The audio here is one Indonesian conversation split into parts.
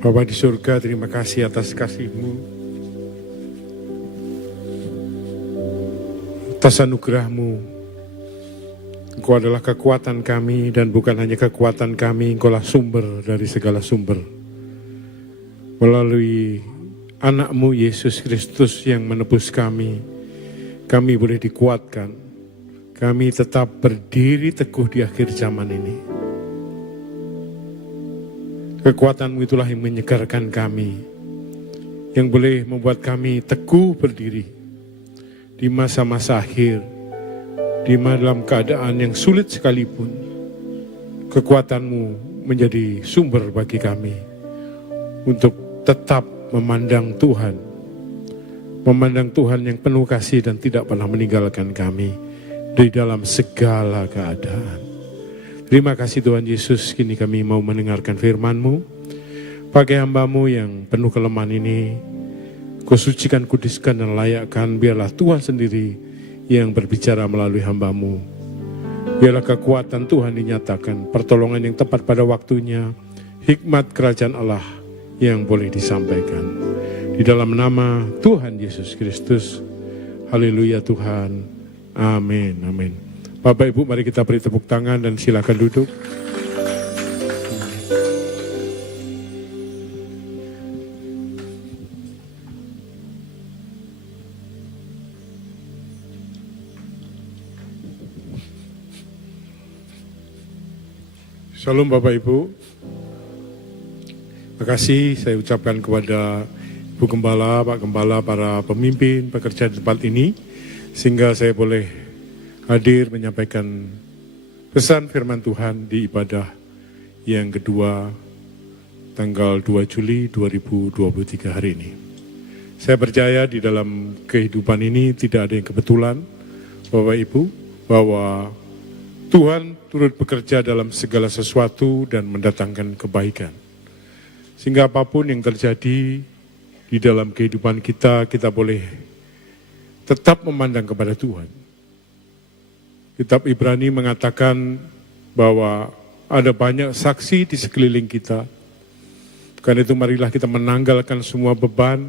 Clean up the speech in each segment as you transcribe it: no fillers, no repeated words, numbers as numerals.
Bapa di surga, terima kasih atas kasih-Mu, atas anugerah-Mu. Engkau adalah kekuatan kami, dan bukan hanya kekuatan kami, Engkaulah sumber dari segala sumber. Melalui anak-Mu Yesus Kristus yang menebus kami boleh dikuatkan. Kami tetap berdiri teguh di akhir zaman ini. Kekuatan-Mu itulah yang menyegarkan kami, yang boleh membuat kami teguh berdiri di masa-masa akhir, di dalam keadaan yang sulit sekalipun. Kekuatan-Mu menjadi sumber bagi kami untuk tetap memandang Tuhan yang penuh kasih dan tidak pernah meninggalkan kami di dalam segala keadaan. Terima kasih Tuhan Yesus, kini kami mau mendengarkan firman-Mu. Pakai hamba-Mu yang penuh kelemahan ini, Kau sucikan, kuduskan, dan layakkan. Biarlah Tuhan sendiri yang berbicara melalui hamba-Mu. Biarlah kekuatan Tuhan dinyatakan, pertolongan yang tepat pada waktunya, hikmat kerajaan Allah yang boleh disampaikan. Di dalam nama Tuhan Yesus Kristus, haleluya Tuhan, amin, amin. Bapak Ibu, mari kita beri tepuk tangan dan silakan duduk. Shalom Bapak Ibu. Terima kasih saya ucapkan kepada Ibu Gembala, Pak Gembala, para pemimpin pekerja di tempat ini, sehingga saya boleh hadir menyampaikan pesan firman Tuhan di ibadah yang kedua tanggal 2 Juli 2023 hari ini. Saya percaya di dalam kehidupan ini tidak ada yang kebetulan, Bapak Ibu, bahwa Tuhan turut bekerja dalam segala sesuatu dan mendatangkan kebaikan. Sehingga apapun yang terjadi di dalam kehidupan kita, kita boleh tetap memandang kepada Tuhan. Kitab Ibrani mengatakan bahwa ada banyak saksi di sekeliling kita. Karena itu marilah kita menanggalkan semua beban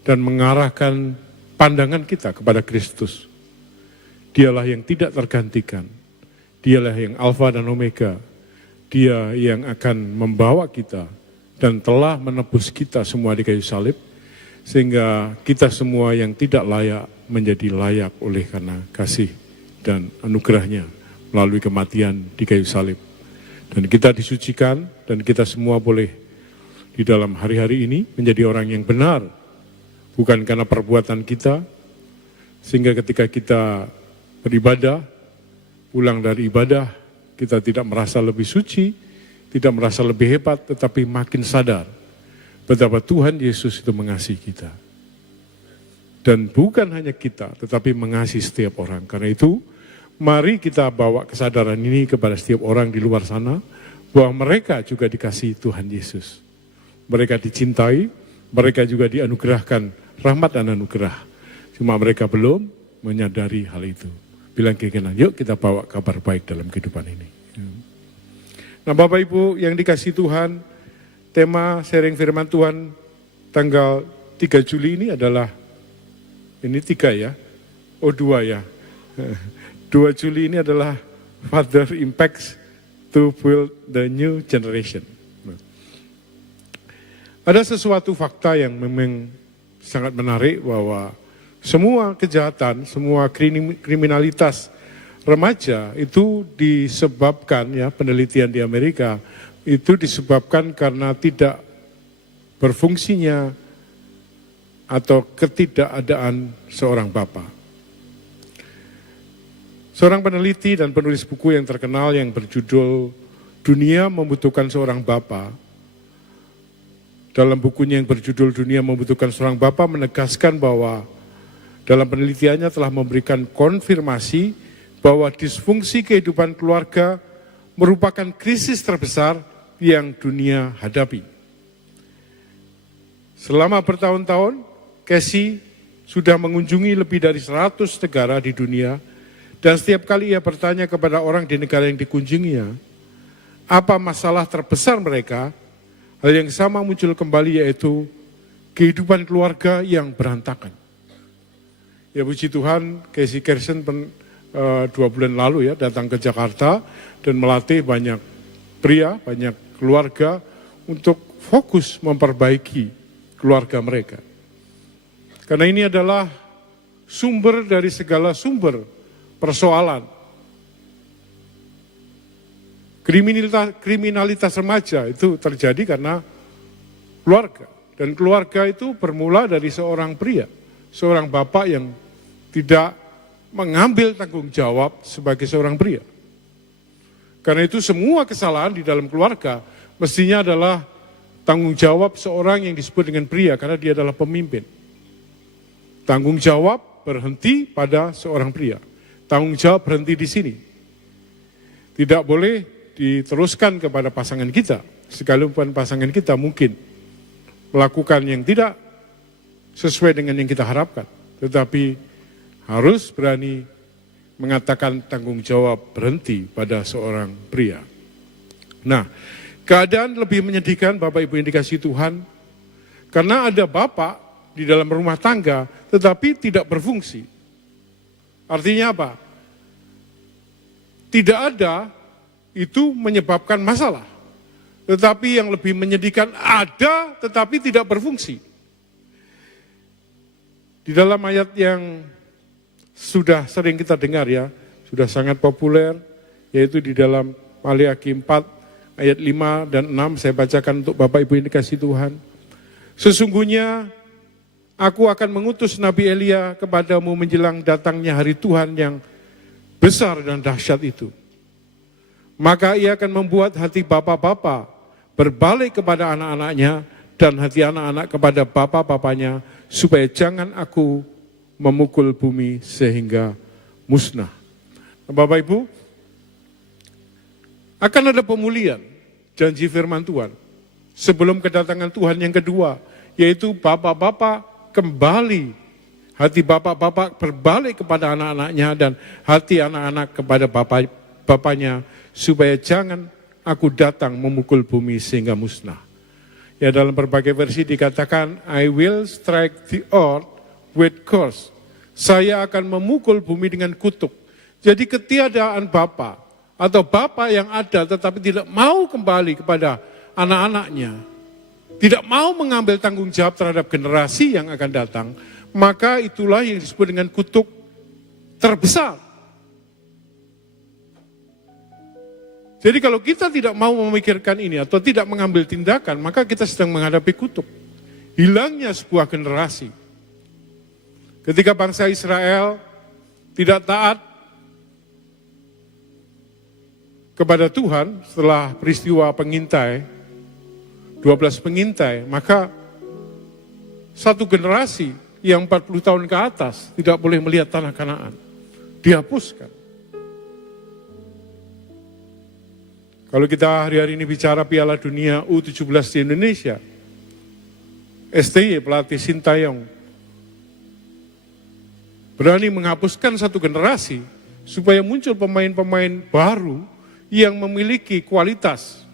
dan mengarahkan pandangan kita kepada Kristus. Dialah yang tidak tergantikan. Dialah yang Alfa dan Omega. Dia yang akan membawa kita dan telah menebus kita semua di kayu salib. Sehingga kita semua yang tidak layak menjadi layak oleh karena kasih dan anugerahnya melalui kematian di kayu salib. Dan kita disucikan dan kita semua boleh di dalam hari-hari ini menjadi orang yang benar. Bukan karena perbuatan kita, sehingga ketika kita beribadah, pulang dari ibadah, kita tidak merasa lebih suci, tidak merasa lebih hebat, tetapi makin sadar betapa Tuhan Yesus itu mengasihi kita. Dan bukan hanya kita, tetapi mengasihi setiap orang. Karena itu, mari kita bawa kesadaran ini kepada setiap orang di luar sana, bahwa mereka juga dikasihi Tuhan Yesus. Mereka dicintai, mereka juga dianugerahkan rahmat dan anugerah. Cuma mereka belum menyadari hal itu. Bilang ke kanan, yuk kita bawa kabar baik dalam kehidupan ini. Nah Bapak Ibu yang dikasihi Tuhan, tema sharing firman Tuhan tanggal 3 Juli ini adalah, ini 3 ya, 2 ya. 2 Juli ini adalah Father Impacts to Build the New Generation. Ada sesuatu fakta yang memang sangat menarik bahwa semua kejahatan, semua kriminalitas remaja itu disebabkan, ya penelitian di Amerika, itu disebabkan karena tidak berfungsinya atau ketidakadaan seorang bapa. Seorang peneliti dan penulis buku yang terkenal yang berjudul Dunia Membutuhkan Seorang Bapa, dalam bukunya yang berjudul Dunia Membutuhkan Seorang Bapa menegaskan bahwa dalam penelitiannya telah memberikan konfirmasi bahwa disfungsi kehidupan keluarga merupakan krisis terbesar yang dunia hadapi. Selama bertahun-tahun, Casey sudah mengunjungi lebih dari 100 negara di dunia. Dan setiap kali ia bertanya kepada orang di negara yang dikunjunginya, apa masalah terbesar mereka, Hal yang sama muncul kembali, yaitu kehidupan keluarga yang berantakan. Ya puji Tuhan, Casey Kersen 2 bulan lalu ya datang ke Jakarta dan melatih banyak pria, banyak keluarga untuk fokus memperbaiki keluarga mereka. Karena ini adalah sumber dari segala sumber persoalan. Kriminalitas remaja itu terjadi karena keluarga. Dan keluarga itu bermula dari seorang pria, seorang bapak yang tidak mengambil tanggung jawab sebagai seorang pria. Karena itu semua kesalahan di dalam keluarga mestinya adalah tanggung jawab seorang yang disebut dengan pria, karena dia adalah pemimpin. Tanggung jawab berhenti pada seorang pria. Tanggung jawab berhenti di sini. Tidak boleh diteruskan kepada pasangan kita, sekalipun pasangan kita mungkin melakukan yang tidak sesuai dengan yang kita harapkan. Tetapi harus berani mengatakan tanggung jawab berhenti pada seorang pria. Nah, keadaan lebih menyedihkan Bapak Ibu yang dikasihi Tuhan, karena ada bapak di dalam rumah tangga tetapi tidak berfungsi. Artinya apa? Tidak ada itu menyebabkan masalah. Tetapi yang lebih menyedihkan ada tetapi tidak berfungsi. Di dalam ayat yang sudah sering kita dengar ya, sudah sangat populer, yaitu di dalam Maleakhi 4 ayat 5 dan 6, saya bacakan untuk Bapak Ibu yang dikasihi Tuhan. Sesungguhnya aku akan mengutus Nabi Elia kepadamu menjelang datangnya hari Tuhan yang besar dan dahsyat itu. Maka ia akan membuat hati bapak-bapak berbalik kepada anak-anaknya dan hati anak-anak kepada bapak-bapaknya, supaya jangan aku memukul bumi sehingga musnah. Bapak Ibu, akan ada pemulihan janji firman Tuhan sebelum kedatangan Tuhan yang kedua, yaitu bapak-bapak kembali, hati bapak-bapak berbalik kepada anak-anaknya dan hati anak-anak kepada bapaknya, supaya jangan aku datang memukul bumi sehingga musnah. Ya, dalam berbagai versi dikatakan, I will strike the earth with curse. Saya akan memukul bumi dengan kutuk. Jadi ketiadaan Bapa atau Bapa yang ada tetapi tidak mau kembali kepada anak-anaknya, tidak mau mengambil tanggung jawab terhadap generasi yang akan datang, maka itulah yang disebut dengan kutuk terbesar. Jadi kalau kita tidak mau memikirkan ini atau tidak mengambil tindakan, maka kita sedang menghadapi kutuk. Hilangnya sebuah generasi. Ketika bangsa Israel tidak taat kepada Tuhan setelah peristiwa pengintai, 12 pengintai, maka satu generasi yang 40 tahun ke atas tidak boleh melihat tanah Kanaan. Dihapuskan. Kalau kita hari-hari ini bicara Piala Dunia U17 di Indonesia, STY pelatih Sintayong berani menghapuskan satu generasi supaya muncul pemain-pemain baru yang memiliki kualitas,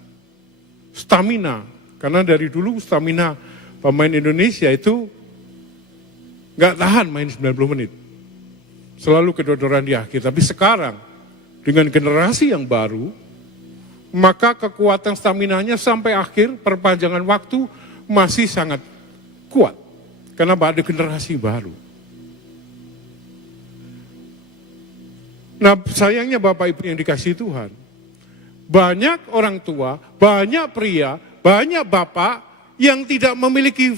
stamina. Karena dari dulu stamina pemain Indonesia itu nggak tahan main 90 menit. Selalu kedodoran di akhir. Tapi sekarang dengan generasi yang baru, maka kekuatan staminanya sampai akhir perpanjangan waktu masih sangat kuat. Karena ada generasi baru. Nah, sayangnya Bapak Ibu yang dikasihi Tuhan, banyak orang tua, banyak pria, banyak bapak yang tidak memiliki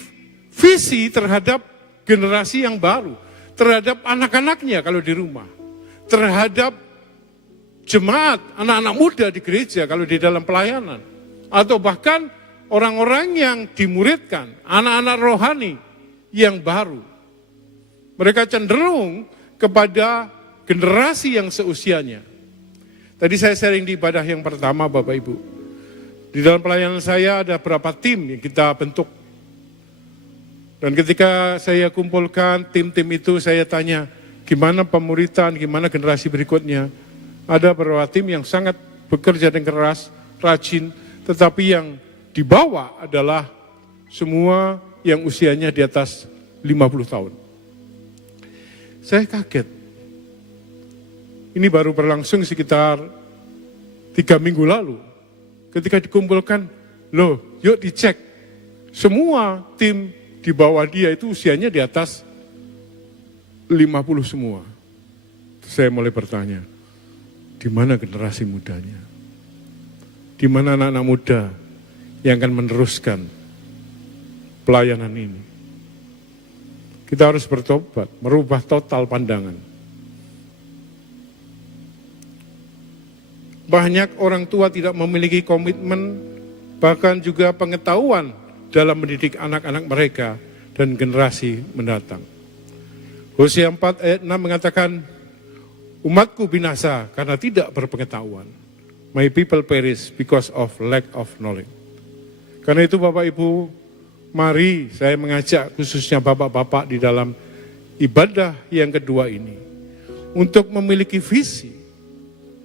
visi terhadap generasi yang baru, terhadap anak-anaknya kalau di rumah, terhadap jemaat, anak-anak muda di gereja kalau di dalam pelayanan, atau bahkan orang-orang yang dimuridkan, anak-anak rohani yang baru. Mereka cenderung kepada generasi yang seusianya. Tadi saya sharing di ibadah yang pertama Bapak Ibu. Di dalam pelayanan saya ada beberapa tim yang kita bentuk. Dan ketika saya kumpulkan tim-tim itu, saya tanya, gimana pemuritan, gimana generasi berikutnya. Ada beberapa tim yang sangat bekerja dengan keras, rajin, tetapi yang di bawah adalah semua yang usianya di atas 50 tahun. Saya kaget. Ini baru berlangsung sekitar 3 minggu lalu. Ketika dikumpulkan, loh yuk dicek. Semua tim di bawah dia itu usianya di atas 50 semua. Saya mulai bertanya, di mana generasi mudanya? Di mana anak-anak muda yang akan meneruskan pelayanan ini? Kita harus bertobat, merubah total pandangan. Banyak orang tua tidak memiliki komitmen, bahkan juga pengetahuan dalam mendidik anak-anak mereka dan generasi mendatang. Hosea 4 ayat 6 mengatakan, umatku binasa karena tidak berpengetahuan. My people perish because of lack of knowledge. Karena itu Bapak Ibu, mari saya mengajak khususnya bapak-bapak di dalam ibadah yang kedua ini. Untuk memiliki visi,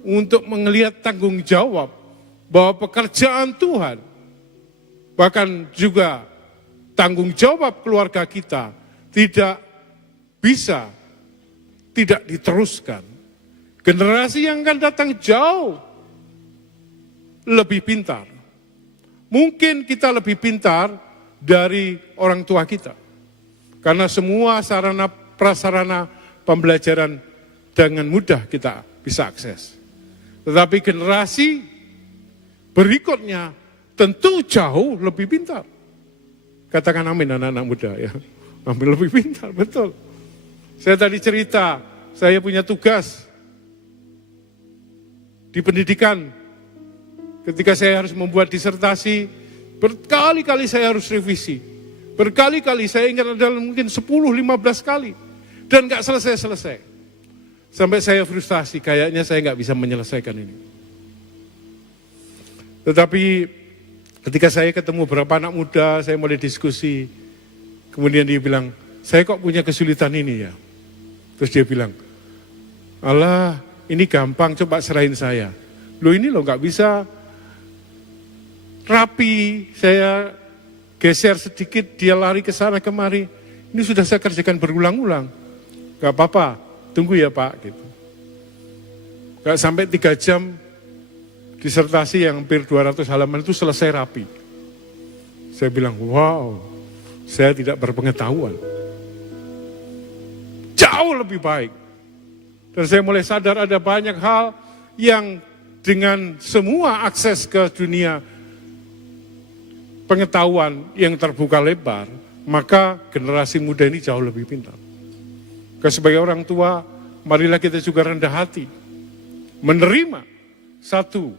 untuk melihat tanggung jawab bahwa pekerjaan Tuhan, bahkan juga tanggung jawab keluarga kita tidak bisa tidak diteruskan. Generasi yang akan datang jauh lebih pintar. Mungkin kita lebih pintar dari orang tua kita. Karena semua sarana prasarana pembelajaran dengan mudah kita bisa akses. Tetapi generasi berikutnya tentu jauh lebih pintar. Katakan amin anak-anak muda ya. Amin, lebih pintar, betul. Saya tadi cerita, saya punya tugas di pendidikan. Ketika saya harus membuat disertasi, berkali-kali saya harus revisi. Berkali-kali, saya ingat ada mungkin 10-15 kali. Dan gak selesai-selesai. Sampai saya frustasi, kayaknya saya gak bisa menyelesaikan ini. Tetapi ketika saya ketemu beberapa anak muda, saya mulai diskusi. Kemudian dia bilang, saya kok punya kesulitan ini ya. Terus dia bilang, alah ini gampang, coba serahin saya. Loh ini loh gak bisa rapi, saya geser sedikit, dia lari ke sana kemari. Ini sudah saya kerjakan berulang-ulang. Gak apa-apa, tunggu ya Pak. Gitu. Gak sampai 3 jam, disertasi yang hampir 200 halaman itu selesai rapi. Saya bilang, wow, saya tidak berpengetahuan. Jauh lebih baik. Dan saya mulai sadar ada banyak hal yang dengan semua akses ke dunia pengetahuan yang terbuka lebar, maka generasi muda ini jauh lebih pintar. Sebagai orang tua, marilah kita juga rendah hati, menerima satu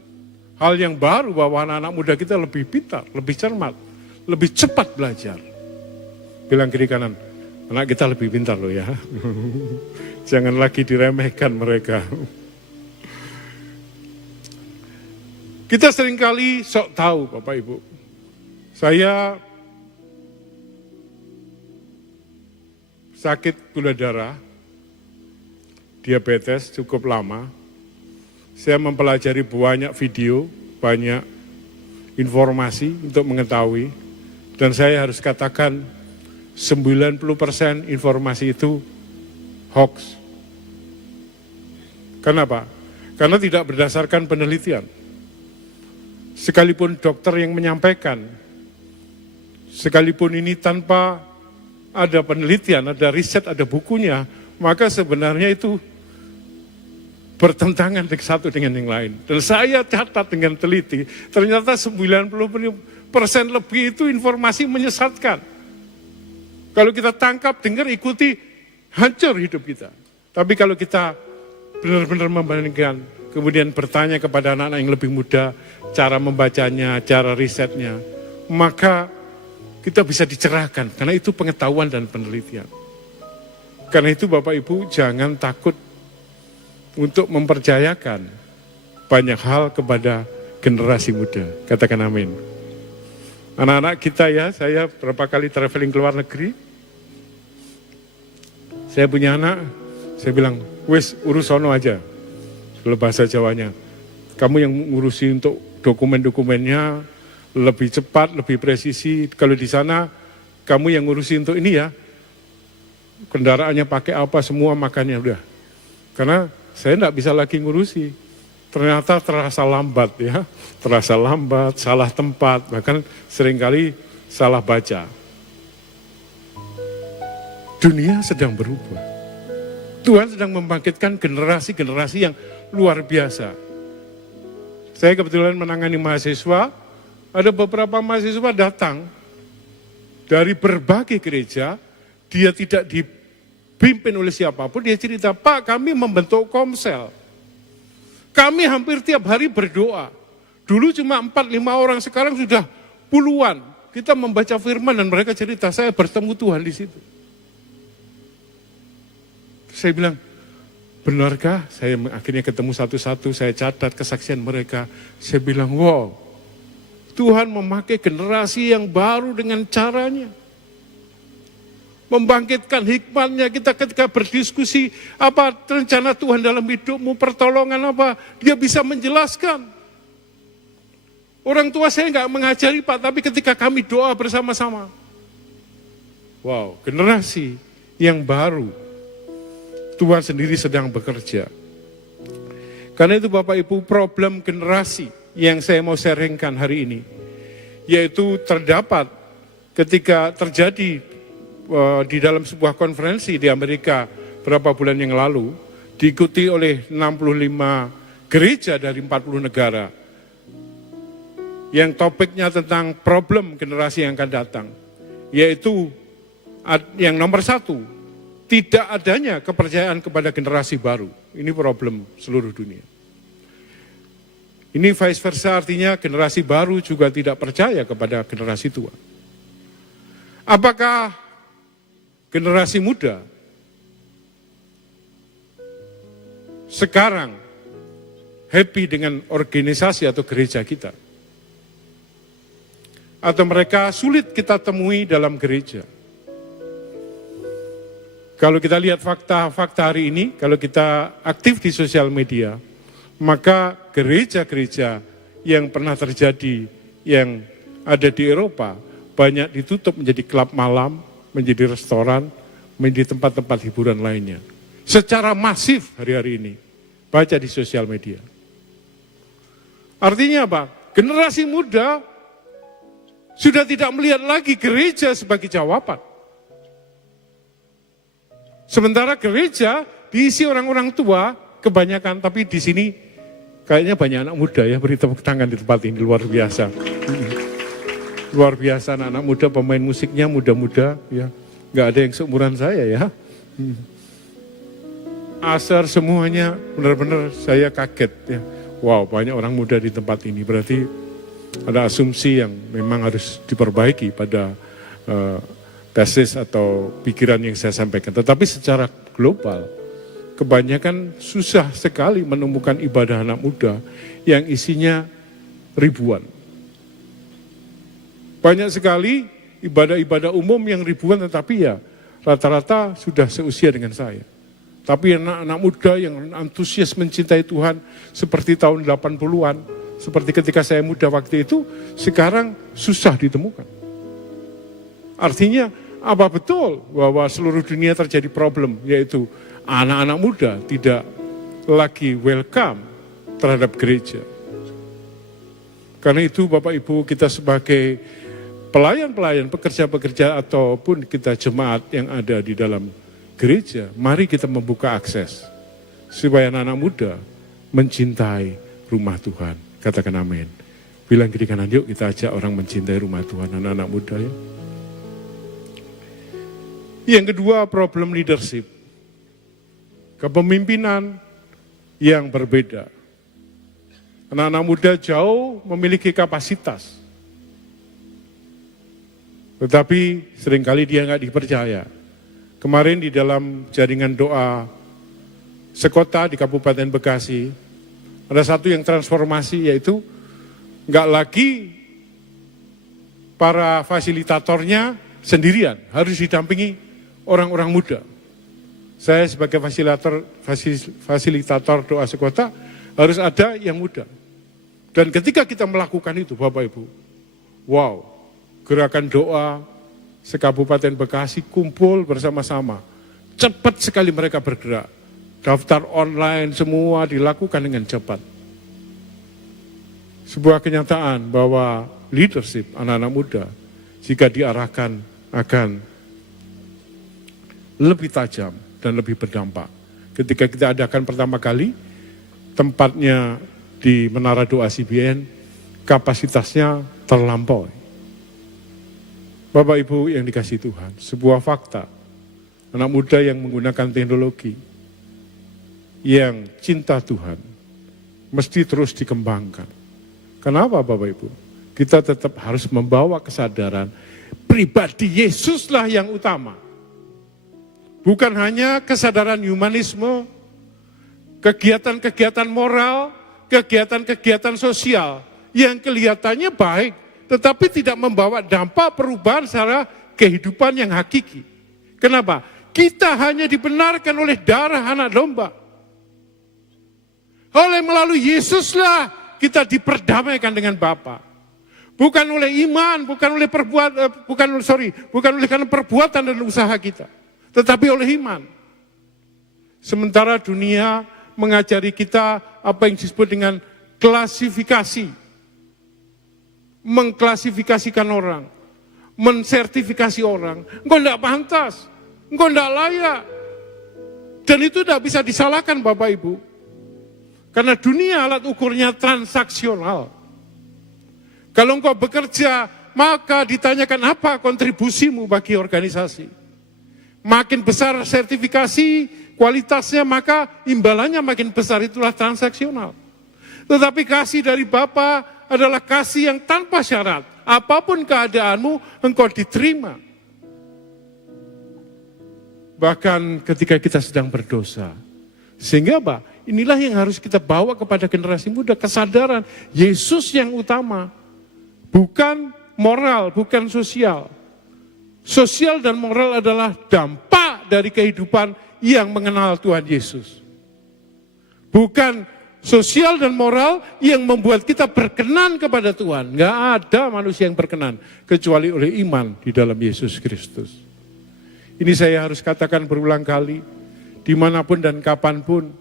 hal yang baru bahwa anak-anak muda kita lebih pintar, lebih cermat, lebih cepat belajar. Bilang kiri kanan, anak kita lebih pintar loh ya. Jangan lagi diremehkan mereka. Kita seringkali sok tahu Bapak Ibu. Saya sakit gula darah, diabetes cukup lama. Saya mempelajari banyak video, banyak informasi untuk mengetahui. Dan saya harus katakan 90% informasi itu hoax. Kenapa? Karena tidak berdasarkan penelitian. Sekalipun dokter yang menyampaikan, sekalipun ini tanpa ada penelitian, ada riset, ada bukunya, maka sebenarnya itu bertentangan satu dengan yang lain. Dan saya catat dengan teliti, ternyata 90% lebih itu informasi menyesatkan. Kalau kita tangkap, dengar, ikuti, hancur hidup kita. Tapi kalau kita benar-benar membandingkan, kemudian bertanya kepada anak-anak yang lebih muda, cara membacanya, cara risetnya, maka kita bisa dicerahkan, karena itu pengetahuan dan penelitian. Karena itu Bapak Ibu jangan takut untuk mempercayakan banyak hal kepada generasi muda. Katakan amin. Anak-anak kita ya, saya berapa kali traveling ke luar negeri, saya punya anak, saya bilang, wis urus sono aja, kalau bahasa Jawanya. Kamu yang ngurusi untuk dokumen-dokumennya, lebih cepat, lebih presisi. Kalau di sana kamu yang ngurusin untuk ini ya, kendaraannya pakai apa semua makannya udah. Karena saya enggak bisa lagi ngurusi. Ternyata terasa lambat ya, terasa lambat, salah tempat, bahkan seringkali salah baca. Dunia sedang berubah. Tuhan sedang membangkitkan generasi-generasi yang luar biasa. Saya kebetulan menangani mahasiswa, ada beberapa mahasiswa datang dari berbagai gereja, dia tidak dipimpin oleh siapapun, dia cerita, Pak kami membentuk komsel. Kami hampir tiap hari berdoa. Dulu cuma 4-5 orang, sekarang sudah puluhan. Kita membaca firman dan mereka cerita, saya bertemu Tuhan di situ. Saya bilang, benarkah? Saya akhirnya ketemu satu-satu, saya catat kesaksian mereka. Saya bilang, wow, Tuhan memakai generasi yang baru dengan caranya. Membangkitkan hikmatnya kita ketika berdiskusi, apa rencana Tuhan dalam hidupmu, pertolongan apa, dia bisa menjelaskan. Orang tua saya enggak mengajari Pak, tapi ketika kami doa bersama-sama. Wow, generasi yang baru. Tuhan sendiri sedang bekerja. Karena itu Bapak Ibu, problem generasi yang saya mau sharingkan hari ini, yaitu terdapat ketika terjadi di dalam sebuah konferensi di Amerika beberapa bulan yang lalu, diikuti oleh 65 gereja dari 40 negara, yang topiknya tentang problem generasi yang akan datang, yaitu yang nomor 1, tidak adanya kepercayaan kepada generasi baru. Ini problem seluruh dunia. Ini vice versa, artinya generasi baru juga tidak percaya kepada generasi tua. Apakah generasi muda sekarang happy dengan organisasi atau gereja kita? Atau mereka sulit kita temui dalam gereja? Kalau kita lihat fakta-fakta hari ini, kalau kita aktif di sosial media, maka gereja-gereja yang pernah terjadi yang ada di Eropa, banyak ditutup menjadi klub malam, menjadi restoran, menjadi tempat-tempat hiburan lainnya. Secara masif hari-hari ini, baca di sosial media. Artinya apa? Generasi muda sudah tidak melihat lagi gereja sebagai jawaban. Sementara gereja diisi orang-orang tua kebanyakan, tapi di sini kayaknya banyak anak muda ya, beri tepuk tangan di tempat ini, luar biasa. Luar biasa anak-anak muda, pemain musiknya muda-muda ya, nggak ada yang seumuran saya ya. Asar semuanya benar-benar saya kaget ya. Wow, banyak orang muda di tempat ini, berarti ada asumsi yang memang harus diperbaiki pada tesis atau pikiran yang saya sampaikan. Tetapi secara global, kebanyakan susah sekali menemukan ibadah anak muda yang isinya ribuan. Banyak sekali ibadah-ibadah umum yang ribuan, tetapi ya rata-rata sudah seusia dengan saya. Tapi anak-anak muda yang antusias mencintai Tuhan seperti tahun 80-an, seperti ketika saya muda waktu itu, sekarang susah ditemukan. Artinya, apa betul bahwa seluruh dunia terjadi problem, yaitu anak-anak muda tidak lagi welcome terhadap gereja. Karena itu Bapak Ibu, kita sebagai pelayan-pelayan, pekerja-pekerja ataupun kita jemaat yang ada di dalam gereja, mari kita membuka akses supaya anak-anak muda mencintai rumah Tuhan. Katakan amin. Bilang kiri kanan, yuk kita ajak orang mencintai rumah Tuhan, anak-anak muda ya. Yang kedua, problem leadership. Kepemimpinan yang berbeda. Anak-anak muda jauh memiliki kapasitas. Tetapi seringkali dia nggak dipercaya. Kemarin di dalam jaringan doa sekota di Kabupaten Bekasi, ada satu yang transformasi, yaitu nggak lagi para fasilitatornya sendirian, harus didampingi orang-orang muda. Saya sebagai fasilitator doa sekota harus ada yang muda. Dan ketika kita melakukan itu Bapak Ibu, Wow, gerakan doa sekabupaten Bekasi kumpul bersama-sama. Cepat sekali mereka bergerak. Daftar online semua dilakukan dengan cepat. Sebuah kenyataan bahwa leadership anak-anak muda jika diarahkan akan lebih tajam dan lebih berdampak. Ketika kita adakan pertama kali, tempatnya di Menara Doa CBN, kapasitasnya terlampaui. Bapak Ibu yang dikasihi Tuhan, sebuah fakta, anak muda yang menggunakan teknologi, yang cinta Tuhan, mesti terus dikembangkan. Kenapa Bapak Ibu? Kita tetap harus membawa kesadaran, pribadi Yesuslah yang utama. Bukan hanya kesadaran humanisme, kegiatan-kegiatan moral, kegiatan-kegiatan sosial, yang kelihatannya baik, tetapi tidak membawa dampak perubahan secara kehidupan yang hakiki. Kenapa? Kita hanya dibenarkan oleh darah anak domba. Oleh melalui Yesuslah kita diperdamaikan dengan Bapa. Bukan oleh iman, bukan oleh karena perbuatan dan usaha kita, tetapi oleh iman. Sementara dunia mengajari kita apa yang disebut dengan klasifikasi, mengklasifikasikan orang, mensertifikasi orang. Engkau tidak pantas, engkau tidak layak. Dan itu tidak bisa disalahkan Bapak Ibu. Karena dunia alat ukurnya transaksional. Kalau engkau bekerja, maka ditanyakan apa kontribusimu bagi organisasi. Makin besar sertifikasi, kualitasnya, maka imbalannya makin besar, itulah transaksional. Tetapi kasih dari Bapa adalah kasih yang tanpa syarat. Apapun keadaanmu, engkau diterima. Bahkan ketika kita sedang berdosa. Sehingga apa? Inilah yang harus kita bawa kepada generasi muda, kesadaran Yesus yang utama. Bukan moral, bukan sosial. Sosial dan moral adalah dampak dari kehidupan yang mengenal Tuhan Yesus. Bukan sosial dan moral yang membuat kita berkenan kepada Tuhan. Enggak ada manusia yang berkenan kecuali oleh iman di dalam Yesus Kristus. Ini saya harus katakan berulang kali, dimanapun dan kapanpun,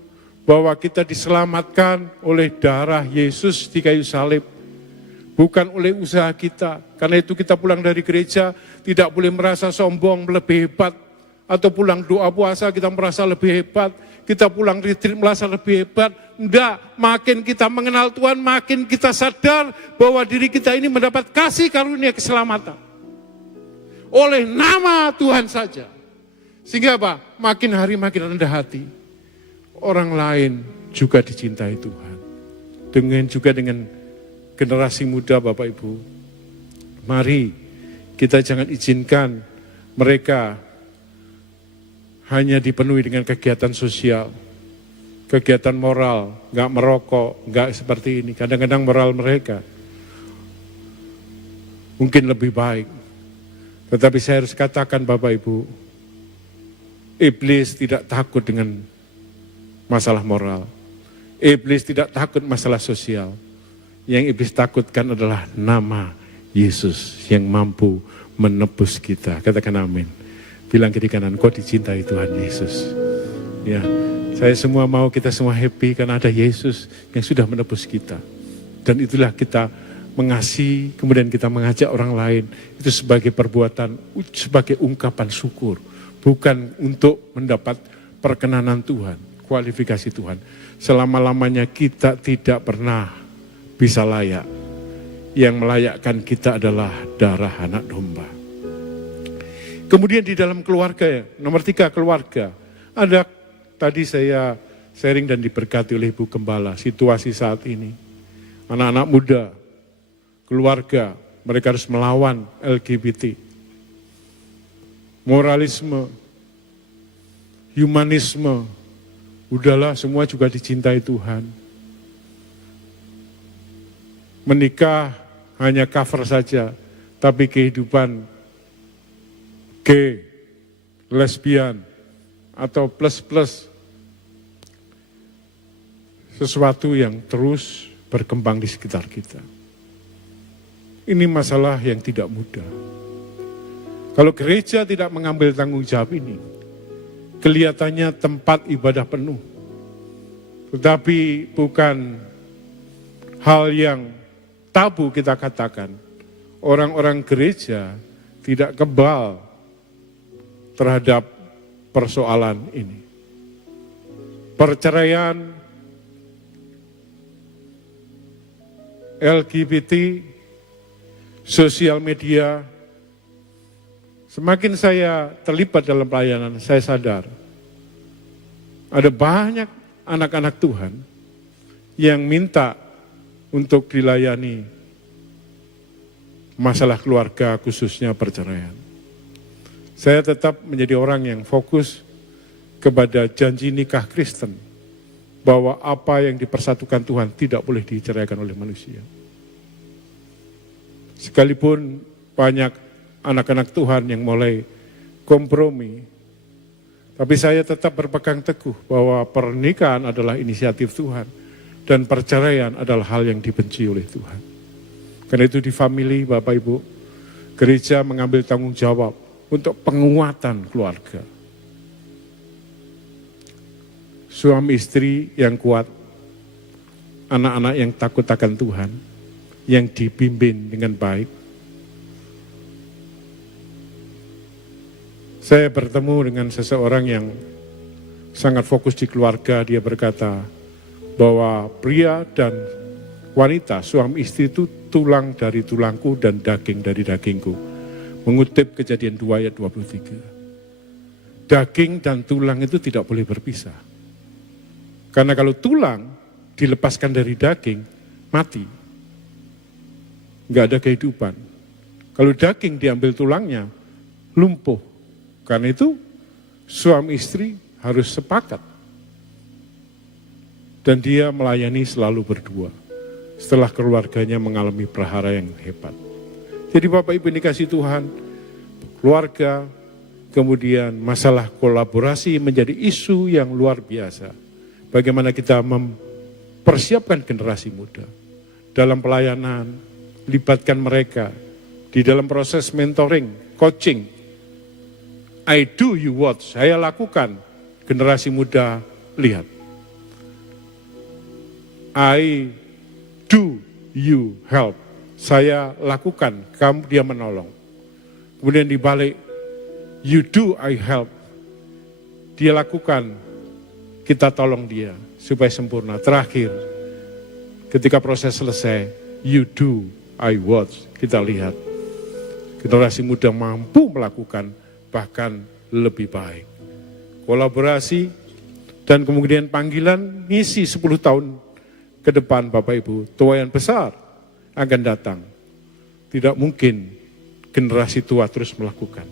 bahwa kita diselamatkan oleh darah Yesus di kayu salib. Bukan oleh usaha kita. Karena itu kita pulang dari gereja tidak boleh merasa sombong, lebih hebat. Atau pulang doa puasa kita merasa lebih hebat. Kita pulang retreat merasa lebih hebat. Enggak, makin kita mengenal Tuhan, makin kita sadar bahwa diri kita ini mendapat kasih karunia keselamatan. Oleh nama Tuhan saja. Sehingga apa? Makin hari makin rendah hati. Orang lain juga dicintai Tuhan. Dengan generasi muda Bapak Ibu. Mari kita jangan izinkan mereka hanya dipenuhi dengan kegiatan sosial, kegiatan moral, nggak merokok, nggak seperti ini. Kadang-kadang moral mereka mungkin lebih baik. Tetapi saya harus katakan Bapak Ibu, iblis tidak takut dengan masalah moral. Iblis tidak takut masalah sosial. Yang iblis takutkan adalah nama Yesus yang mampu menebus kita. Katakan amin. Bilang kiri kanan, kau dicintai Tuhan Yesus. Ya, saya semua mau kita semua happy karena ada Yesus yang sudah menebus kita. Dan itulah kita mengasihi, kemudian kita mengajak orang lain. Itu sebagai perbuatan, sebagai ungkapan syukur. Bukan untuk mendapat perkenanan Tuhan, kualifikasi Tuhan. Selama-lamanya kita tidak pernah bisa layak. Yang melayakkan kita adalah darah anak domba. Kemudian di dalam keluarga, nomor 3 keluarga. Ada tadi saya sharing dan diberkati oleh Ibu Gembala, situasi saat ini. Anak-anak muda, keluarga, mereka harus melawan LGBT. Moralisme, humanisme, udahlah semua juga dicintai Tuhan. Menikah hanya cover saja, tapi kehidupan gay, lesbian, atau plus-plus, sesuatu yang terus berkembang di sekitar kita. Ini masalah yang tidak mudah. Kalau gereja tidak mengambil tanggung jawab ini, kelihatannya tempat ibadah penuh. Tetapi bukan hal yang tabu kita katakan. Orang-orang gereja tidak kebal terhadap persoalan ini. Perceraian, LGBT, sosial media, semakin saya terlibat dalam pelayanan, saya sadar ada banyak anak-anak Tuhan yang minta untuk dilayani masalah keluarga, khususnya perceraian. Saya tetap menjadi orang yang fokus kepada janji nikah Kristen, bahwa apa yang dipersatukan Tuhan tidak boleh diceraikan oleh manusia. Sekalipun banyak anak-anak Tuhan yang mulai kompromi, tapi saya tetap berpegang teguh bahwa pernikahan adalah inisiatif Tuhan dan perceraian adalah hal yang dibenci oleh Tuhan. Karena itu di family, Bapak Ibu, gereja mengambil tanggung jawab untuk penguatan keluarga. Suami istri yang kuat, anak-anak yang takut akan Tuhan, yang dipimpin dengan baik. Saya bertemu dengan seseorang yang sangat fokus di keluarga. Dia berkata bahwa pria dan wanita, suami istri itu tulang dari tulangku dan daging dari dagingku. Mengutip Kejadian 2 ayat 23. Daging dan tulang itu tidak boleh berpisah. Karena kalau tulang dilepaskan dari daging, mati. Nggak ada kehidupan. Kalau daging diambil tulangnya, lumpuh. Karena itu suami istri harus sepakat. Dan dia melayani selalu berdua. Setelah keluarganya mengalami prahara yang hebat. Jadi Bapak Ibu dikasih Tuhan, keluarga, kemudian masalah kolaborasi menjadi isu yang luar biasa. Bagaimana kita mempersiapkan generasi muda dalam pelayanan, libatkan mereka di dalam proses mentoring, coaching. I do you watch, saya lakukan, generasi muda lihat. I do you help, saya lakukan, kamu dia menolong. Kemudian dibalik, you do I help, dia lakukan, kita tolong dia supaya sempurna. Terakhir, ketika proses selesai, you do, I watch. Kita lihat, generasi muda mampu melakukan bahkan lebih baik. Kolaborasi dan kemudian panggilan misi 10 tahun ke depan Bapak Ibu. Tuaian besar akan datang. Tidak mungkin generasi tua terus melakukan.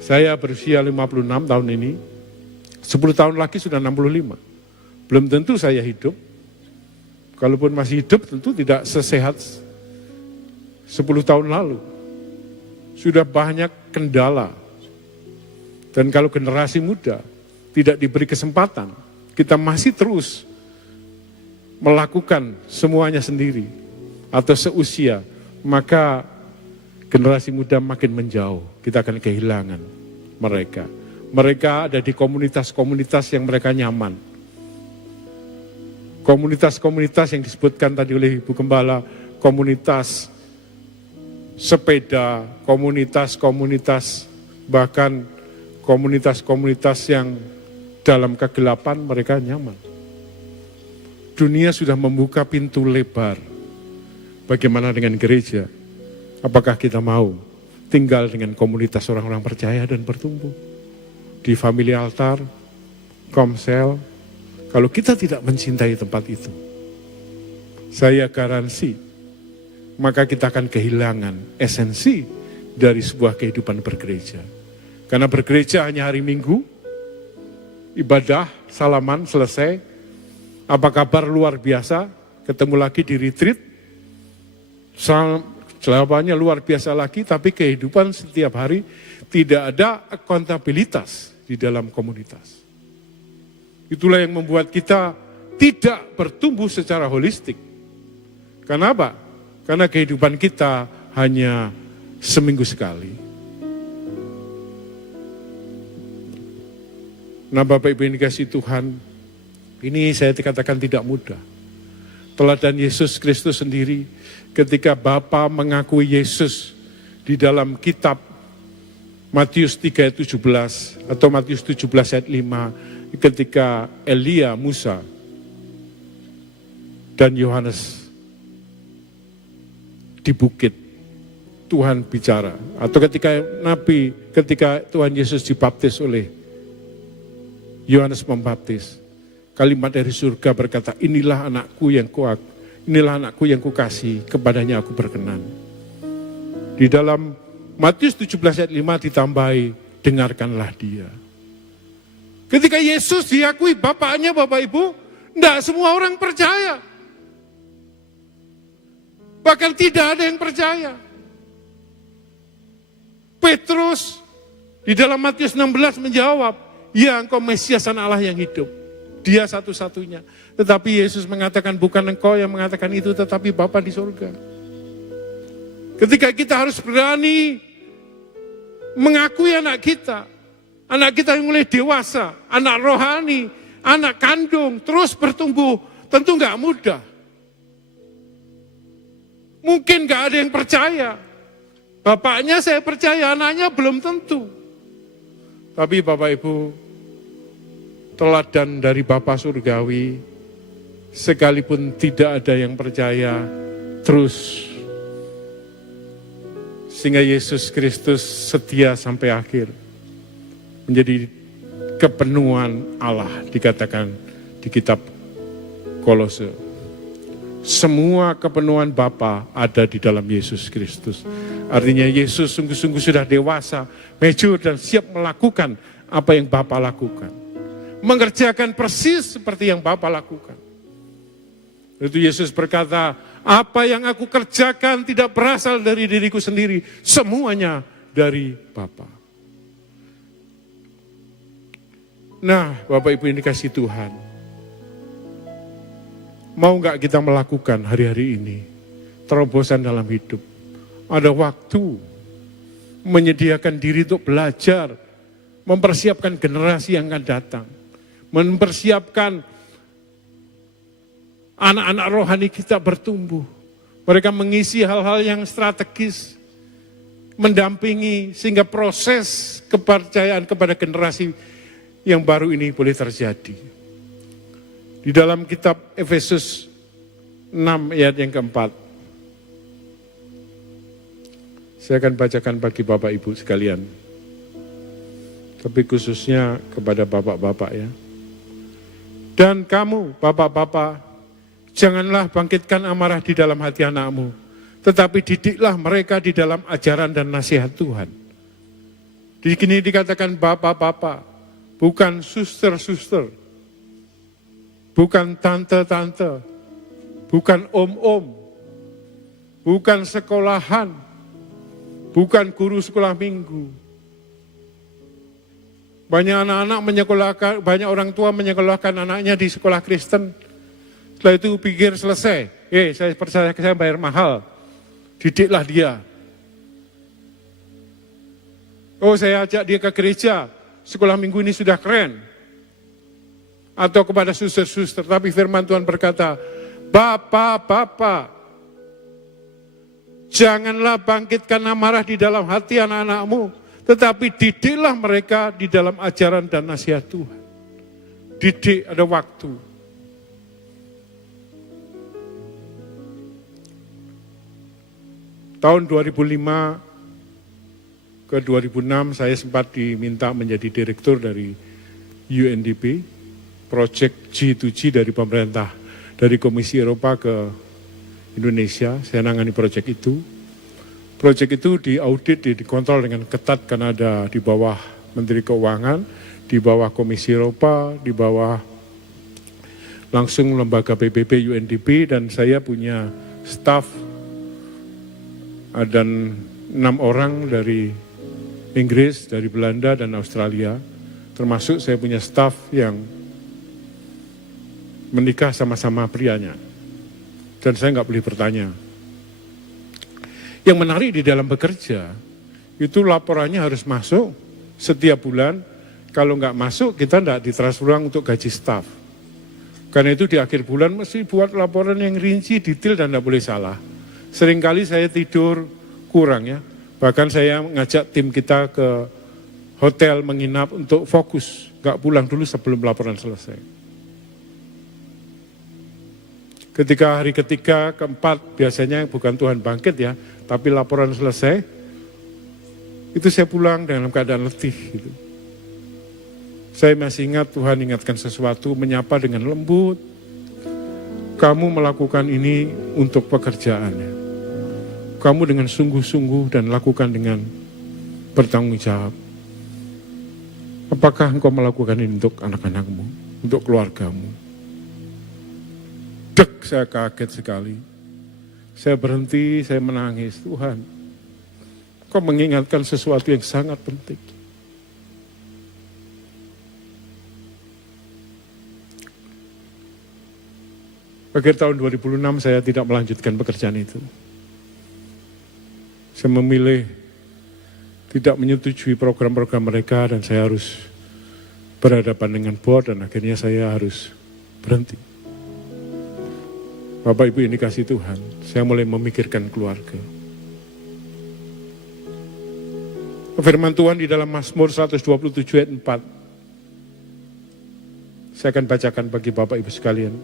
Saya berusia 56 tahun ini. 10 tahun lagi sudah 65. Belum tentu saya hidup. Kalaupun masih hidup tentu tidak sesehat 10 tahun lalu. Sudah banyak kendala. Dan kalau generasi muda tidak diberi kesempatan, kita masih terus melakukan semuanya sendiri atau seusia, maka generasi muda makin menjauh. Kita akan kehilangan mereka. Mereka ada di komunitas-komunitas yang mereka nyaman. Komunitas-komunitas yang disebutkan tadi oleh Ibu Gembala, komunitas sepeda, komunitas-komunitas, bahkan komunitas-komunitas yang dalam kegelapan mereka nyaman. Dunia sudah membuka pintu lebar. Bagaimana dengan gereja? Apakah kita mau tinggal dengan komunitas orang-orang percaya dan bertumbuh? Di family altar, komsel, kalau kita tidak mencintai tempat itu, saya garansi, maka kita akan kehilangan esensi dari sebuah kehidupan bergereja. Karena bergereja hanya hari Minggu, ibadah, salaman, selesai, apa kabar luar biasa, ketemu lagi di retreat, jawabannya luar biasa lagi, tapi kehidupan setiap hari tidak ada akuntabilitas di dalam komunitas. Itulah yang membuat kita tidak bertumbuh secara holistik. Kenapa? Karena kehidupan kita hanya seminggu sekali. Nah Bapak Ibu yang dikasihi Tuhan, ini saya dikatakan tidak mudah. Teladan Yesus Kristus sendiri ketika Bapa mengakui Yesus di dalam kitab Matius 3 ayat 17 atau Matius 17 ayat 5 ketika Elia, Musa, dan Yohanes di bukit, Tuhan bicara. Atau ketika Tuhan Yesus dibaptis oleh Yohanes Pembaptis, kalimat dari surga berkata, inilah anakku yang kukasihi, kepadanya aku berkenan. Di dalam Matius 17 ayat 5 ditambahi, dengarkanlah dia. Ketika Yesus diakui Bapaknya, Bapak Ibu, tidak semua orang percaya. Bahkan tidak ada yang percaya. Petrus di dalam Matius 16 menjawab, ya engkau Mesias Anak Allah yang hidup. Dia satu-satunya. Tetapi Yesus mengatakan bukan engkau yang mengatakan itu, tetapi Bapa di surga. Ketika kita harus berani mengakui anak kita yang mulai dewasa, anak rohani, anak kandung, terus bertumbuh, tentu nggak mudah. Mungkin gak ada yang percaya. Bapaknya saya percaya, anaknya belum tentu. Tapi Bapak Ibu, teladan dari Bapa Surgawi, sekalipun tidak ada yang percaya, terus. Sehingga Yesus Kristus setia sampai akhir. Menjadi kepenuhan Allah, dikatakan di kitab Kolose. Semua kepenuhan Bapa ada di dalam Yesus Kristus. Artinya Yesus sungguh-sungguh sudah dewasa, mature dan siap melakukan apa yang Bapa lakukan. Mengerjakan persis seperti yang Bapa lakukan. Itu Yesus berkata, apa yang aku kerjakan tidak berasal dari diriku sendiri, semuanya dari Bapa. Nah, Bapak Ibu yang dikasihi Tuhan, mau nggak kita melakukan hari-hari ini terobosan dalam hidup? Ada waktu menyediakan diri untuk belajar, mempersiapkan generasi yang akan datang, mempersiapkan anak-anak rohani kita bertumbuh. Mereka mengisi hal-hal yang strategis, mendampingi sehingga proses kepercayaan kepada generasi yang baru ini boleh terjadi. Di dalam kitab Efesus 6 ayat yang keempat. Saya akan bacakan bagi Bapak Ibu sekalian. Tapi khususnya kepada Bapak-Bapak ya. Dan kamu Bapak-Bapak, janganlah bangkitkan amarah di dalam hati anakmu. Tetapi didiklah mereka di dalam ajaran dan nasihat Tuhan. Di sini dikatakan Bapak-Bapak, bukan suster-suster. Bukan tante-tante, bukan om-om, bukan sekolahan, bukan guru sekolah minggu. Banyak anak-anak menyekolahkan, banyak orang tua menyekolahkan anaknya di sekolah Kristen. Setelah itu pikir selesai, saya percaya saya bayar mahal, didiklah dia. Oh saya ajak dia ke gereja, sekolah minggu ini sudah keren. Atau kepada suster-suster, tapi firman Tuhan berkata, Bapak, janganlah bangkitkan amarah di dalam hati anak-anakmu, tetapi didiklah mereka di dalam ajaran dan nasihat Tuhan. Didik ada waktu. Tahun 2005 ke 2006 saya sempat diminta menjadi direktur dari UNDP. Project G2G dari pemerintah, dari Komisi Eropa ke Indonesia, saya nangani proyek itu. Proyek itu diaudit, dikontrol dengan ketat karena ada di bawah Menteri Keuangan, di bawah Komisi Eropa, di bawah langsung lembaga PBB UNDP, dan saya punya staf ada 6 orang dari Inggris, dari Belanda dan Australia, termasuk saya punya staf yang menikah sama-sama prianya. Dan saya nggak boleh bertanya. Yang menarik di dalam bekerja, itu laporannya harus masuk setiap bulan. Kalau nggak masuk, kita nggak ditransfer uang untuk gaji staf. Karena itu di akhir bulan mesti buat laporan yang rinci, detail, dan nggak boleh salah. Seringkali saya tidur kurang ya. Bahkan saya ngajak tim kita ke hotel menginap untuk fokus. Nggak pulang dulu sebelum laporan selesai. Ketika hari ketiga, keempat, biasanya bukan Tuhan bangkit ya, tapi laporan selesai, itu saya pulang dalam keadaan letih gitu. Saya masih ingat Tuhan ingatkan sesuatu, menyapa dengan lembut. Kamu melakukan ini untuk pekerjaannya. Kamu dengan sungguh-sungguh dan lakukan dengan bertanggung jawab. Apakah engkau melakukan ini untuk anak-anakmu, untuk keluargamu? Dek, saya kaget sekali. Saya berhenti, saya menangis. Tuhan, Kau mengingatkan sesuatu yang sangat penting. Akhir tahun 2006 saya tidak melanjutkan pekerjaan itu. Saya memilih tidak menyetujui program-program mereka dan saya harus berhadapan dengan board dan akhirnya saya harus berhenti. Bapak Ibu ini kasih Tuhan, saya mulai memikirkan keluarga. Firman Tuhan di dalam Mazmur 127 ayat 4. Saya akan bacakan bagi Bapak Ibu sekalian.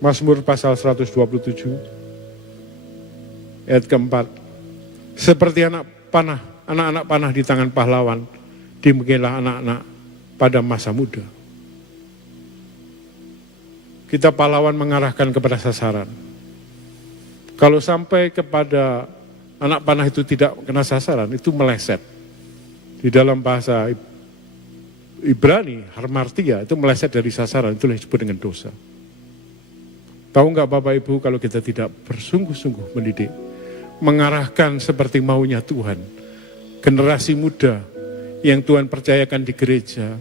Mazmur pasal 127 ayat keempat. Seperti anak-anak panah di tangan pahlawan, demikianlah anak-anak pada masa muda. Kita pahlawan mengarahkan kepada sasaran. Kalau sampai kepada anak panah itu tidak kena sasaran, itu meleset. Di dalam bahasa Ibrani, harmartia, itu meleset dari sasaran, itu disebut dengan dosa. Tahu nggak Bapak Ibu, kalau kita tidak bersungguh-sungguh mendidik, mengarahkan seperti maunya Tuhan, generasi muda yang Tuhan percayakan di gereja,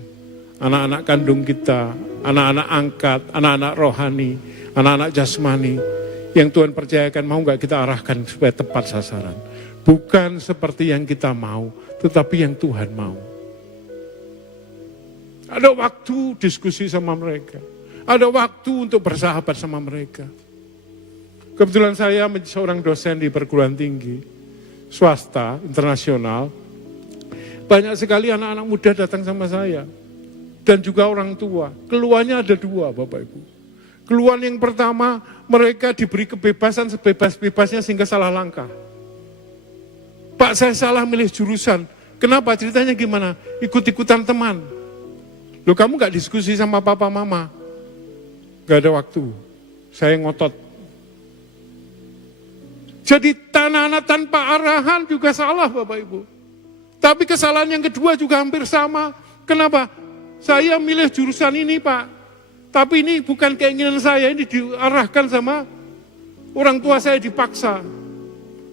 anak-anak kandung kita, anak-anak angkat, anak-anak rohani, anak-anak jasmani, yang Tuhan percayakan, mau nggak kita arahkan supaya tepat sasaran. Bukan seperti yang kita mau, tetapi yang Tuhan mau. Ada waktu diskusi sama mereka. Ada waktu untuk bersahabat sama mereka. Kebetulan saya seorang dosen di perguruan tinggi, swasta, internasional. Banyak sekali anak-anak muda datang sama saya. Dan juga orang tua. Keluhannya ada dua Bapak Ibu. Keluhan yang pertama, mereka diberi kebebasan sebebas-bebasnya sehingga salah langkah. Pak, saya salah milih jurusan. Kenapa? Ceritanya gimana? Ikut-ikutan teman. Loh, kamu gak diskusi sama papa mama? Gak ada waktu, saya ngotot. Jadi anak-anak tanpa arahan juga salah Bapak Ibu. Tapi kesalahan yang kedua juga hampir sama. Kenapa? Saya milih jurusan ini Pak. Tapi ini bukan keinginan saya, ini diarahkan sama orang tua saya, dipaksa.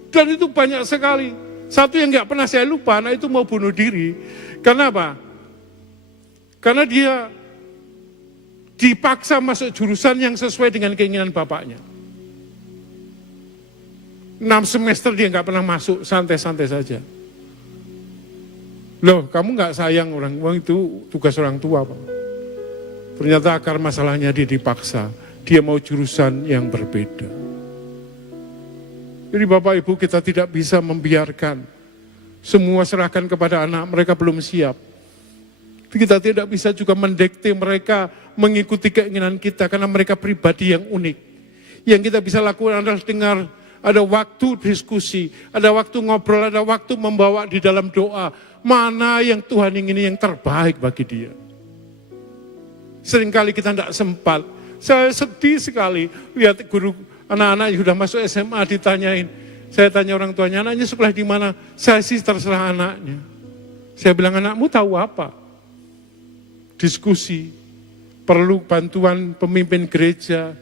Dan itu banyak sekali. Satu yang gak pernah saya lupa, anak itu mau bunuh diri. Kenapa? Karena dia dipaksa masuk jurusan yang sesuai dengan keinginan bapaknya. 6 semester dia nggak pernah masuk, santai-santai saja. Loh, kamu nggak sayang orang itu tugas orang tua, Pak. Ternyata akar masalahnya dia dipaksa, dia mau jurusan yang berbeda. Jadi Bapak Ibu, kita tidak bisa membiarkan semua serahkan kepada anak, mereka belum siap. Kita tidak bisa juga mendikte mereka mengikuti keinginan kita karena mereka pribadi yang unik. Yang kita bisa lakukan adalah dengar, ada waktu diskusi, ada waktu ngobrol, ada waktu membawa di dalam doa. Mana yang Tuhan ingin yang terbaik bagi dia. Seringkali kita tidak sempat. Saya sedih sekali lihat guru anak-anak yang sudah masuk SMA ditanyain. Saya tanya orang tuanya, anaknya sekolah di mana? Saya sih terserah anaknya. Saya bilang, anakmu tahu apa? Diskusi, perlu bantuan pemimpin gereja,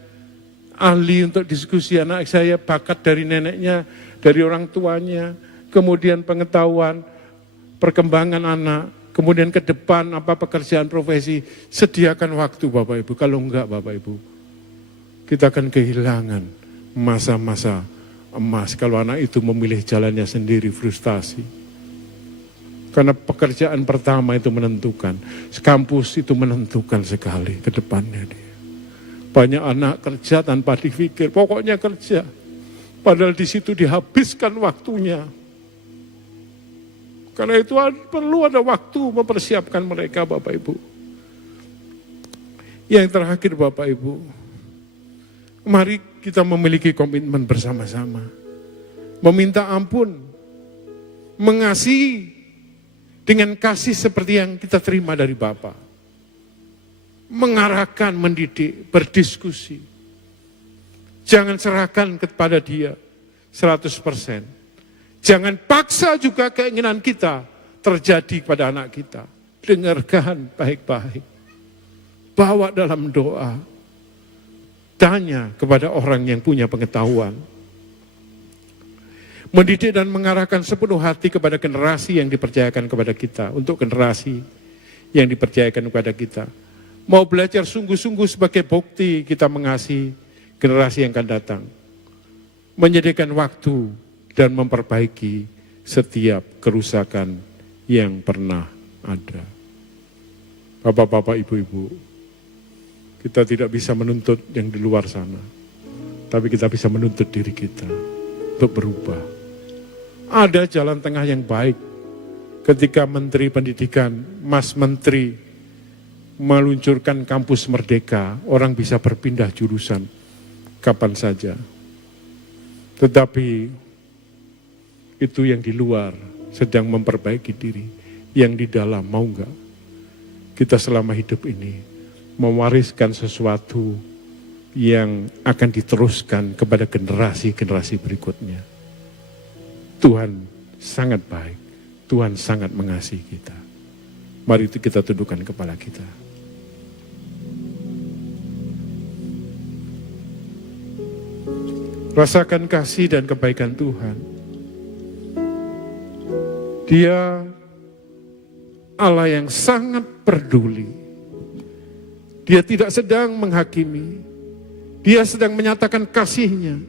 ahli untuk diskusi. Anak saya bakat dari neneknya, dari orang tuanya, kemudian pengetahuan, perkembangan anak, kemudian ke depan apa pekerjaan profesi, sediakan waktu Bapak Ibu. Kalau enggak Bapak Ibu, kita akan kehilangan masa-masa emas kalau anak itu memilih jalannya sendiri, frustasi. Karena pekerjaan pertama itu menentukan, kampus itu menentukan sekali ke depannya dia. Banyak anak kerja tanpa dipikir, pokoknya kerja. Padahal di situ dihabiskan waktunya. Karena itu perlu ada waktu mempersiapkan mereka, Bapak Ibu. Yang terakhir, Bapak Ibu, mari kita memiliki komitmen bersama-sama. Meminta ampun, mengasihi dengan kasih seperti yang kita terima dari Bapa. Mengarahkan, mendidik, berdiskusi. Jangan serahkan kepada dia 100%. Jangan paksa juga keinginan kita terjadi pada anak kita. Dengarkan baik-baik. Bawa dalam doa. Tanya kepada orang yang punya pengetahuan. Mendidik dan mengarahkan sepenuh hati kepada generasi yang dipercayakan kepada kita. Untuk generasi yang dipercayakan kepada kita. Mau belajar sungguh-sungguh sebagai bukti kita mengasihi generasi yang akan datang. Menyediakan waktu dan memperbaiki setiap kerusakan yang pernah ada. Bapak-bapak, ibu-ibu, kita tidak bisa menuntut yang di luar sana. Tapi kita bisa menuntut diri kita untuk berubah. Ada jalan tengah yang baik ketika Menteri Pendidikan, Mas Menteri, meluncurkan kampus merdeka, orang bisa berpindah jurusan kapan saja. Tetapi itu yang di luar sedang memperbaiki diri, yang di dalam mau enggak? Kita selama hidup ini mewariskan sesuatu yang akan diteruskan kepada generasi-generasi berikutnya. Tuhan sangat baik, Tuhan sangat mengasihi kita. Mari itu kita tundukkan kepala kita. Rasakan kasih dan kebaikan Tuhan. Dia Allah yang sangat peduli. Dia tidak sedang menghakimi. Dia sedang menyatakan kasih-Nya.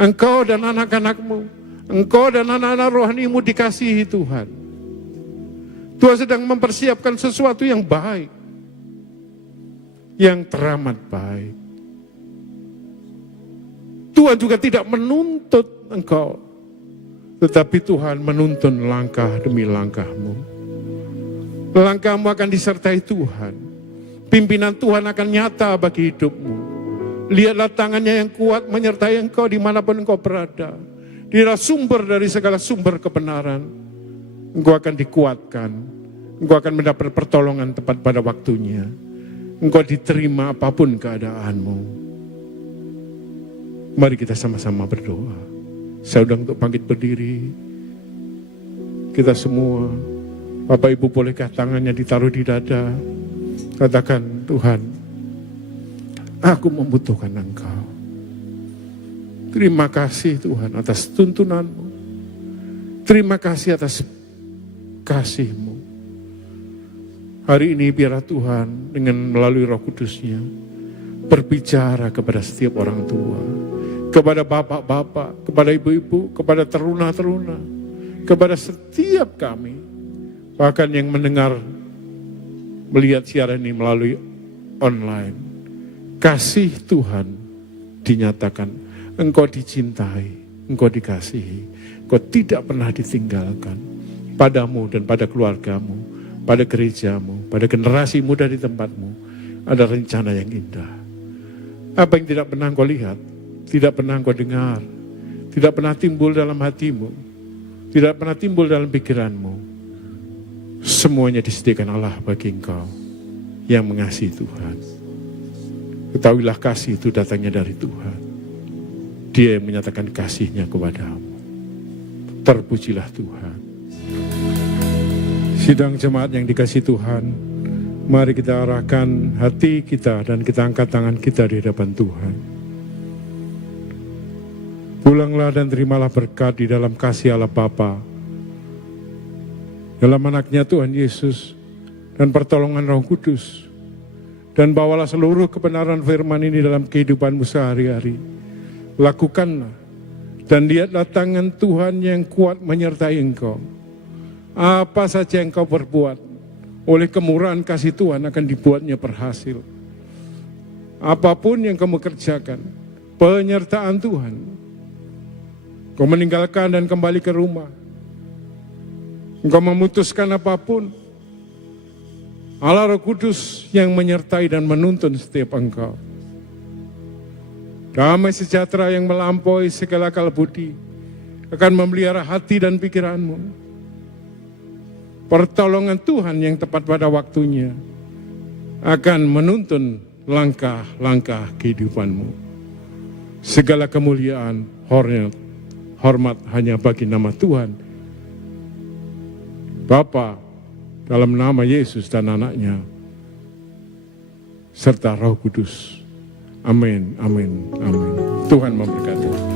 Engkau dan anak-anakmu, engkau dan anak-anak rohanimu dikasihi Tuhan. Tuhan sedang mempersiapkan sesuatu yang baik. Yang teramat baik. Tuhan juga tidak menuntut engkau. Tetapi Tuhan menuntun langkah demi langkahmu. Langkahmu akan disertai Tuhan. Pimpinan Tuhan akan nyata bagi hidupmu. Lihatlah tangannya yang kuat menyertai engkau dimanapun engkau berada. Dialah sumber dari segala sumber kebenaran. Engkau akan dikuatkan. Engkau akan mendapat pertolongan tepat pada waktunya. Engkau diterima apapun keadaanmu. Mari kita sama-sama berdoa. Saya undang untuk bangkit berdiri. Kita semua, Bapak Ibu bolehkah tangannya ditaruh di dada. Katakan, Tuhan, aku membutuhkan Engkau. Terima kasih Tuhan atas tuntunan-Mu. Terima kasih atas kasih-Mu. Hari ini biarlah Tuhan dengan melalui Roh Kudus-Nya berbicara kepada setiap orang tua. Kepada bapak-bapak, kepada ibu-ibu, kepada teruna-teruna, kepada setiap kami, bahkan yang mendengar, melihat siaran ini melalui online. Kasih Tuhan dinyatakan, engkau dicintai, engkau dikasihi, engkau tidak pernah ditinggalkan padamu dan pada keluargamu, pada gerejamu, pada generasi muda di tempatmu, ada rencana yang indah. Apa yang tidak pernah engkau lihat, tidak pernah engkau dengar, tidak pernah timbul dalam hatimu, tidak pernah timbul dalam pikiranmu, semuanya disediakan Allah bagi engkau yang mengasihi Tuhan. Ketahuilah kasih itu datangnya dari Tuhan. Dia yang menyatakan kasih-Nya kepadamu. Terpujilah Tuhan. Sidang jemaat yang dikasihi Tuhan, mari kita arahkan hati kita dan kita angkat tangan kita di hadapan Tuhan. Pulanglah dan terimalah berkat di dalam kasih Allah Bapa, dalam anaknya Tuhan Yesus, dan pertolongan Roh Kudus, Dan bawalah seluruh kebenaran firman ini dalam kehidupanmu sehari-hari. Lakukanlah. Dan lihatlah tangan Tuhan yang kuat menyertai engkau. Apa saja yang kau perbuat, oleh kemurahan kasih Tuhan akan dibuatnya berhasil. Apapun yang kamu kerjakan, penyertaan Tuhan. Kau meninggalkan dan kembali ke rumah. Engkau memutuskan apapun, Allah Roh Kudus yang menyertai dan menuntun setiap engkau. Damai sejahtera yang melampaui segala akal budi akan memelihara hati dan pikiranmu. Pertolongan Tuhan yang tepat pada waktunya akan menuntun langkah-langkah kehidupanmu. Segala kemuliaan, hormat hanya bagi nama Tuhan Bapa, dalam nama Yesus dan anaknya, serta Roh Kudus. Amin, amin, amin. Tuhan memberkati.